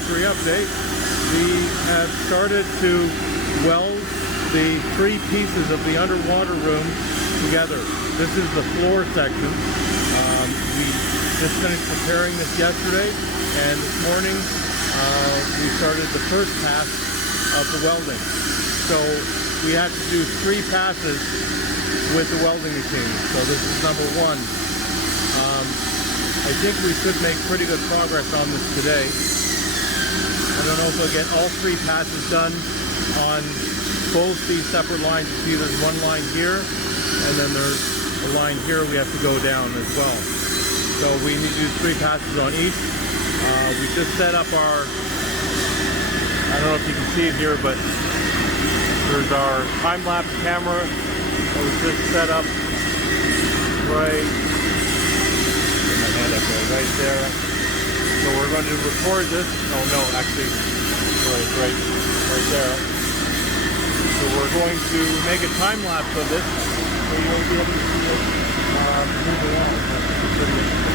factory update. We have started to weld the three pieces of the underwater room together. This is the floor section. We just finished preparing this yesterday, and this morning we started the first pass of the welding. So we had to do three passes with the welding machine. So this is number one. I think we should make pretty good progress on this today. I don't know if we'll get all three passes done on both these separate lines. You see there's one line here, and then there's a line here we have to go down as well. So we need to do three passes on each. We just set up our, I don't know if you can see it here, but there's our time-lapse camera that was just set up right right there. So we're going to record this. Oh no, actually, it's right there. So we're going to make a time lapse of this, so you'll be able to see it moving on.